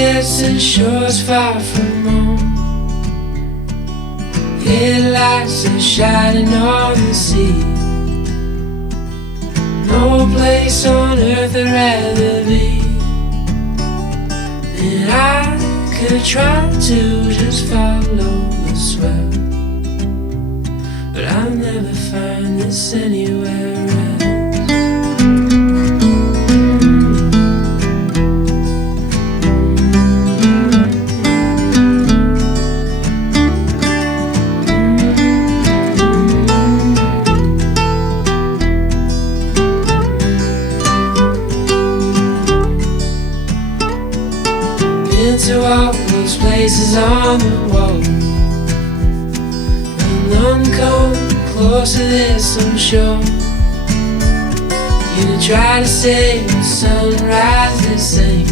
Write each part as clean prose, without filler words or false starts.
sunsets and shores far from home. Headlights are shining on the sea. No place on earth I'd rather be. And I could try to just follow the swell, but I'll never find this anywhere else. To all those places on the wall, and none come close to this, I'm sure. You try to say the sunrise the same,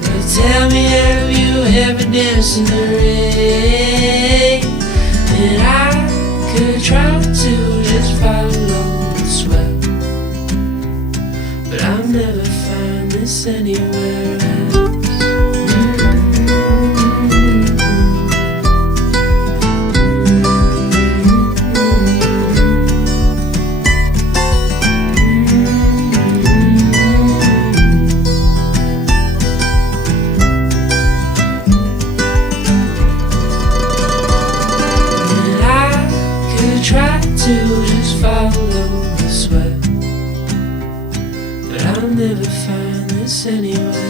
but tell me, have you ever danced in the rain? And I could try to just follow the swell, but I'll never find this anywhere else. Try to just follow the swell, but I'll never find this anywhere.